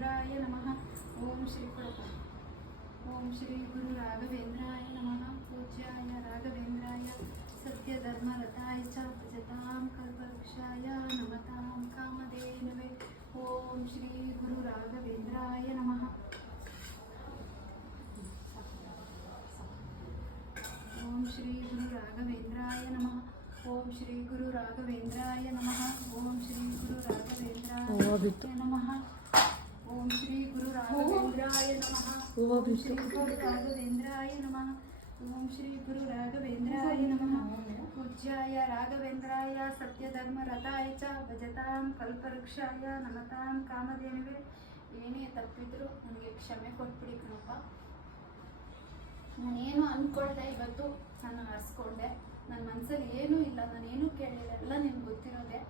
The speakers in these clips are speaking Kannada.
ರಾಘವೇಂದ್ರಾಯ ನಮಃ. ಓಂ ಶ್ರೀ ಕೊಡಪ. ಓಂ ಶ್ರೀ ಗುರು ರಾಘವೇಂದ್ರಾಯ ನಮಃ. ಪೂಜ್ಯಾಯ ರಾಘವೇಂದ್ರಾಯ ಸತ್ಯಧರ್ಮರತಾಯ ಚ ಭಜತಾಂ ಕಲ್ಪವೃಕ್ಷಾಯ ನಮತಾಂ ಕಾಮಧೇನವೇ. ಓಂ ಶ್ರೀ ಗುರು ರಾಘವೇಂದ್ರಾಯ ನಮಃ. ಓಂ ಶ್ರೀ ಗುರು ರಾಘವೇಂದ್ರಾಯ ನಮಃ. ಓಂ ಶ್ರೀ ಗುರು ರಾಘವೇಂದ್ರಾಯ ನಮಃ. ಓಂ ಶ್ರೀ ಗುರು ರಾಘವೇಂದ್ರಾಯ ನಮಃ. ಓಂ ಶ್ರೀ ಗುರು ರಾಘವೇಂದ್ರಾಯ ನಮಃ. ಓಂ ಶ್ರೀ ಗುರು ರಾಘವೇಂದ್ರಾಯ ನಮಃ. ಓಂ ಶ್ರೀ ಗುರು ರಾಘವೇಂದ್ರಾಯ ನಮಃ. ಪೂಜ್ಯಾಯ ರಾಘವೇಂದ್ರಾಯ ಸತ್ಯಧರ್ಮರತಾಯ ಚ ಭಜತಾಂ ಕಲ್ಪವೃಕ್ಷಾಯ ನಮತಾಂ ಕಾಮಧೇನವೇ. ಏನೇ ತಪ್ಪಿದ್ರು ನನಗೆ ಕ್ಷಮೆ ಕೊಟ್ಬಿಡಿ ಕಣಪ್ಪ. ನಾನೇನು ಅಂದ್ಕೊಳ್ದೆ, ಇವತ್ತು ನಾನು ಹರಿಸ್ಕೊಂಡೆ. ನನ್ನ ಮನಸ್ಸಲ್ಲಿ ಏನೂ ಇಲ್ಲ, ನಾನೇನು ಕೇಳಲಿಲ್ಲ, ಎಲ್ಲ ನಿಮ್ಗೆ ಗೊತ್ತಿರೋದೆ.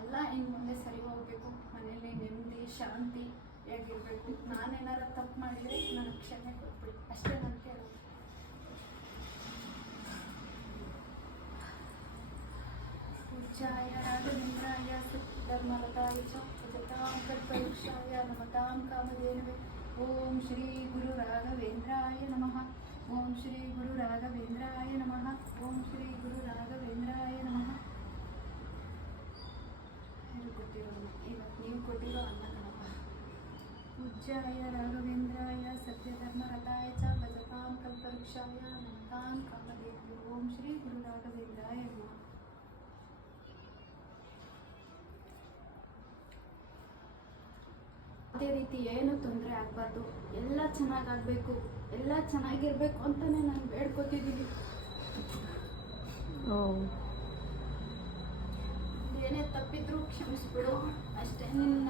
ಎಲ್ಲ ಇನ್ನು ಮುಂದೆ ಸರಿ ಹೋಗಬೇಕು, ಮನೇಲಿ ನೆಮ್ಮದಿ ಶಾಂತಿ ಹೇಗಿರಬೇಕು. ನಾನೇನಾರ ತಪ್ಪು ಮಾಡಿದರೆ ನನಗೆ ಕ್ಷಮೆ ಕೊಟ್ಬಿಡಿ, ಅಷ್ಟೇ ನಾನು ಕೇಳೋದು. ಪೂಜ್ಯಾಯ ರಾಘವೇಂದ್ರಾಯ ಸತ್ಯಧರ್ಮರತಾಯ ಚ ಭಜತಾಂ ಕಲ್ಪವೃಕ್ಷಾಯ ನಮತಾಂ ಕಾಮಧೇನವೇ. ಓಂ ಶ್ರೀ ಗುರು ರಾಘವೇಂದ್ರಾಯ ನಮಃ. ಓಂ ಶ್ರೀ ಗುರು ರಾಘವೇಂದ್ರಾಯ ನಮಃ. ಓಂ ಶ್ರೀ ಗುರು ರಾಘವೇಂದ್ರಾಯ ನಮಃ. ಇವತ್ತು ನೀವು ಕೊಟ್ಟಿರೋ ಅನ್ನ ಕಣಪ್ಪ. ಪೂಜ್ಯಾಯ ರಾಘವೇಂದ್ರಾಯ ಸತ್ಯಧರ್ಮರತಾಯ ಚ ಭಜತಾಂ ಕಲ್ಪವೃಕ್ಷಾಯ ನಮತಾಂ ಕಾಮಧೇನವೇ. ಓಂ ಶ್ರೀ ಗುರು ರಾಘವೇಂದ್ರಾಯ ನಮಃ. ಅದೇ ರೀತಿ ಏನು ತೊಂದರೆ ಆಗಬಾರ್ದು, ಎಲ್ಲ ಚೆನ್ನಾಗಾಗಬೇಕು, ಎಲ್ಲ ಚೆನ್ನಾಗಿರ್ಬೇಕು ಅಂತಲೇ ನಾನು ಬೇಡ್ಕೊತಿದ್ದೀನಿ. ಏನೇ ತಪ್ಪಿದ್ರು ಕ್ಷಮಿಸ್ಬಿಡು ಅಷ್ಟೇ. ನಿನ್ನ